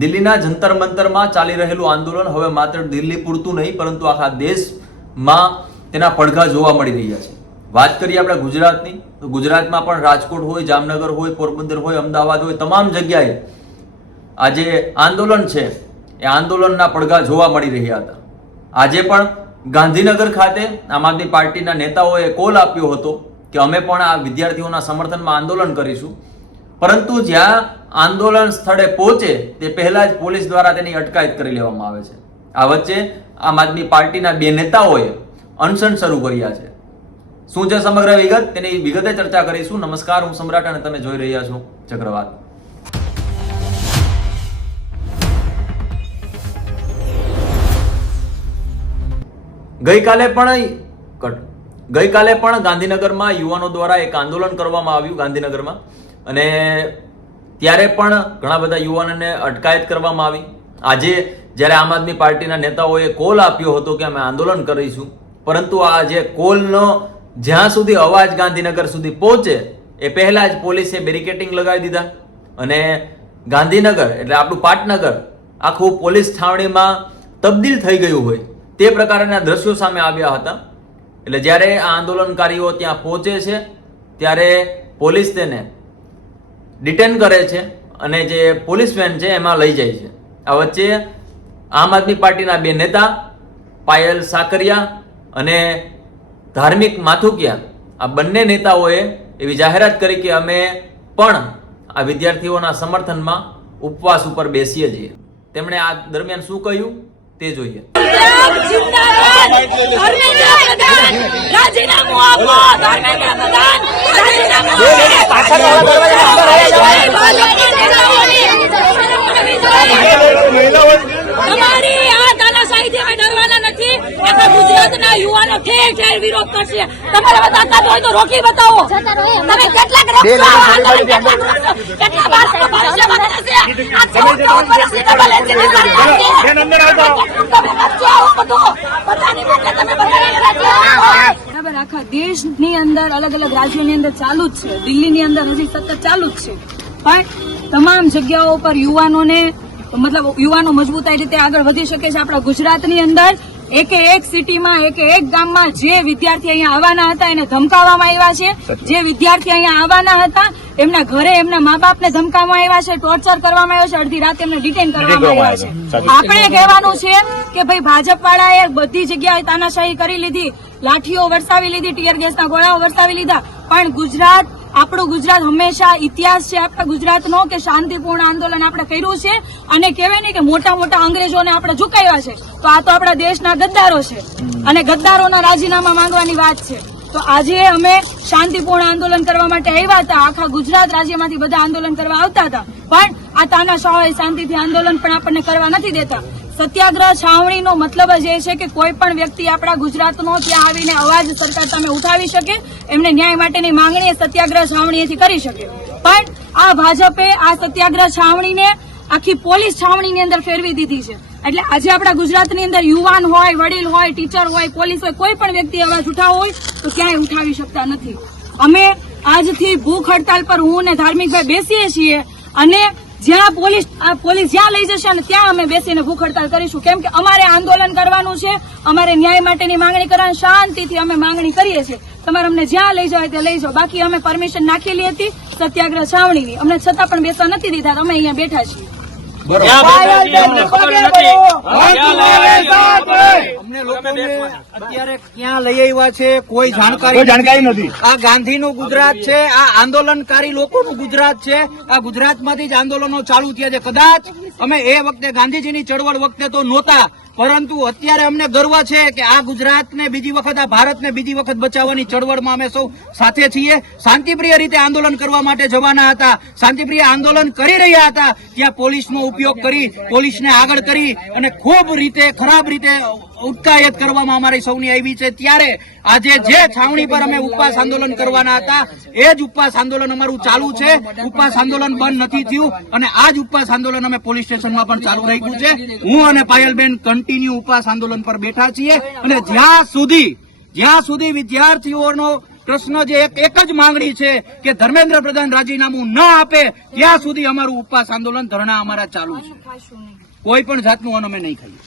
દિલ્હીના જંતર મંતરમાં ચાલી રહેલું આંદોલન હવે માત્ર દિલ્હી પૂરતું નહીં પરંતુ આખા દેશમાં તેના પડઘા જોવા મળી રહ્યા છે. વાત કરીએ આપણે ગુજરાતની, તો ગુજરાતમાં પણ રાજકોટ હોય, જામનગર હોય, પોરબંદર હોય, અમદાવાદ હોય, તમામ જગ્યાએ આ જે આંદોલન છે એ આંદોલનના પડઘા જોવા મળી રહ્યા હતા. આજે પણ ગાંધીનગર ખાતે આમ આદમી પાર્ટીના નેતાઓએ કોલ આપ્યો હતો કે અમે પણ આ વિદ્યાર્થીઓના સમર્થનમાં આંદોલન કરીશું, પરંતુ જ્યાં આંદોલન સ્થળે પહોંચે તે પહેલા જ પોલીસ દ્વારા તેની અટકાયત કરી લેવામાં આવે છે. આ વચ્ચે આમ આદમી પાર્ટીના બે નેતાઓએ અનશન શરૂ કર્યા છે. શું છે સમગ્ર વિગત, તેની વિગતે ચર્ચા કરીશું. નમસ્કાર, હું સમ્રાટ અને તમે જોઈ રહ્યા છો ચક્રવાત. ગઈકાલે પણ ગાંધીનગરમાં યુવાનો દ્વારા એક આંદોલન કરવામાં આવ્યું ગાંધીનગરમાં, અને ત્યારે પણ ઘણા બધા યુવાનોને અટકાયત કરવામાં આવી. આજે જ્યારે આમ આદમી પાર્ટીના નેતાઓએ કોલ આપ્યો હતો કે અમે આંદોલન કરીશું, પરંતુ આ જે કોલનો જ્યાં સુધી અવાજ ગાંધીનગર સુધી પહોંચે એ પહેલા જ પોલીસે બેરિકેટિંગ લગાવી દીધા અને ગાંધીનગર એટલે આપણું પાટનગર આખું પોલીસ છાવણીમાં તબદીલ થઈ ગયું હોય તે પ્રકારના દ્રશ્યો સામે આવ્યા હતા. એટલે જ્યારે આ આંદોલનકારીઓ ત્યાં પહોંચે છે ત્યારે પોલીસ તેને ડિટેન કરે છે અને જે પોલીસ વેન છે એમાં લઈ જાય છે. આ વચ્ચે આમ આદમી પાર્ટીના બે નેતા પાયલ સાકરિયા અને ધાર્મિક માથુકિયા, આ બંને નેતાઓએ એવી જાહેરાત કરી કે અમે પણ આ વિદ્યાર્થીઓના સમર્થનમાં ઉપવાસ ઉપર બેસીએ છીએ. તેમણે આ દરમિયાન શું કહ્યું તે જોઈએ. તમારી આ તાનાશાહીથી અમે ડરવાના નથી. આખા ગુજરાતના યુવાનો ઠેર ઠેર વિરોધ કરશે. તમારે તાકાત હોય તો રોકી બતાવો. તમે કેટલાક કેટલા ભારતનો ભવિષ્ય બગડે છે. આ 14 વર્ષની ડબલ એન્જિનની સરકાર છે. તમે બચ્ચો આવો બધું બધાની માટે તમે બધાને બરાબર આખા દેશની અંદર અલગ અલગ રાજ્યોની અંદર ચાલુ જ છે. દિલ્હીની અંદર હજી સતત ચાલુ જ છે, પણ તમામ જગ્યાઓ પર યુવાનો મજબૂતાઈ રીતે આગળ વધી શકે છે. આપણા ગુજરાતની અંદર એકે એક સિટીમાં એકે એક ગામમાં જે વિદ્યાર્થી અહીંયા આવવાના હતા એને ધમકાવવામાં આવ્યા છે. જે વિદ્યાર્થી અહીંયા આવવાના હતા એમના ઘરે એમના મા બાપને ધમકાવવામાં આવ્યા છે, ટોર્ચર કરવામાં આવ્યો છે, અડધી રાતે એમને ડિટેન કરવામાં આવ્યા છે. આપણે કહેવાનું છે કે ભાઈ ભાજપ વાળાએ બધી જગ્યાએ તાનાશાહી કરી લીધી, લાઠીઓ વરસાવી લીધી, ટીયર ગેસના ગોળાઓ વરસાવી લીધા, પણ આપણું ગુજરાત હંમેશા ઇતિહાસ છે આપણા ગુજરાતનો કે શાંતિપૂર્ણ આંદોલન આપણે કર્યું છે અને કહેવાય ને કે મોટા મોટા અંગ્રેજોને આપણે ઝુકાવ્યા છે. તો આ તો આપણા દેશના ગદ્દારો છે અને ગદ્દારોના રાજીનામા માંગવાની વાત છે. તો આજે અમે શાંતિપૂર્ણ આંદોલન કરવા માટે આવ્યા હતા. આખા ગુજરાત રાજ્યમાંથી બધા આંદોલન કરવા આવતા હતા, પણ આ તાનાશાહોએ શાંતિથી આંદોલન પણ આપણને કરવા નથી દેતા. સત્યાગ્રહ છાવણીનો મતલબ જ એ છે કે કોઈ પણ વ્યક્તિ આપણા ગુજરાતનો ત્યાં આવીને અવાજ સરકાર સામે ઉઠાવી શકે, એમને ન્યાય માટેની માંગણી સત્યાગ્રહ છાવણીએથી કરી શકે. પણ આ ભાજપે આ સત્યાગ્રહ છાવણીને આખી પોલીસ છાવણીની અંદર ફેરવી દીધી છે. એટલે આજે આપણા ગુજરાતની અંદર યુવાન હોય, વડીલ હોય, ટીચર હોય, પોલીસ હોય, કોઈ પણ વ્યક્તિ અવાજ ઉઠાવવો હોય તો ક્યાંય ઉઠાવી શકતા નથી. અમે આજથી ભૂખ હડતાલ પર હું અને ધાર્મિકભાઈ બેસીએ છીએ અને જ્યાં પોલીસ જ્યાં લઈ જશે ને ત્યાં અમે બેસીને ભૂખ હડતાલ કરીશું. કેમ કે અમારે આંદોલન કરવાનું છે, અમારે ન્યાય માટેની માંગણી કરવાની, શાંતિથી અમે માંગણી કરીએ છીએ. તમારે અમને જ્યાં લઈ જવાય ત્યાં લઈ જાઓ. બાકી અમે પરમિશન નાખેલી હતી સત્યાગ્રહ છાવણીની, અમને છતાં પણ બેસવા નથી દીધા. અમે અહીંયા બેઠા છીએ. અત્યારે ક્યાં લઈ આવ્યા છે કોઈ જાણકારી નથી. આ ગાંધીનું ગુજરાત છે, આ આંદોલનકારી લોકોનું ગુજરાત છે. આ ગુજરાતમાંથી જ આંદોલનો ચાલુ થયા છે. કદાચ અમે એ વખતે ગાંધીજીની ચળવળ વખતે તો નહોતા, પરંતુ અત્યારે અમને ગર્વ છે કે આ ગુજરાતને બીજી વખત, આ ભારતને બીજી વખત બચાવવાની ચળવળમાં અમે સૌ સાથે છીએ. શાંતિપ્રિય રીતે આંદોલન કરવા માટે જવાના હતા, શાંતિપ્રિય આંદોલન કરી રહ્યા હતા, ત્યાં પોલીસનો ઉપયોગ કરી, પોલીસને આગળ કરી અને ખૂબ રીતે ખરાબ રીતે ઉટકાયત કરવામાં અમારી સૌની આવી છે. ત્યારે આજે જે છાવણી પર અમે ઉપવાસ આંદોલન કરવાના હતા એ જ ઉપવાસ આંદોલન અમારું ચાલુ છે. ઉપવાસ આંદોલન બંધ નથી થયું અને આ જ ઉપવાસ આંદોલન અમે પોલીસ સ્ટેશનમાં પણ ચાલુ રાખ્યું છે. હું અને પાયલબેન કન્ટિન્યુ ઉપવાસ આંદોલન પર બેઠા છીએ અને જ્યાં સુધી વિદ્યાર્થીઓનો પ્રશ્ન જે એક જ માંગણી છે કે ધર્મેન્દ્ર પ્રધાન રાજીનામું ન આપે ત્યાં સુધી અમારું ઉપવાસ આંદોલન ધરણા અમારા ચાલુ છે. કોઈ પણ જાતનું અન્ન અમે નહીં ખાઈએ.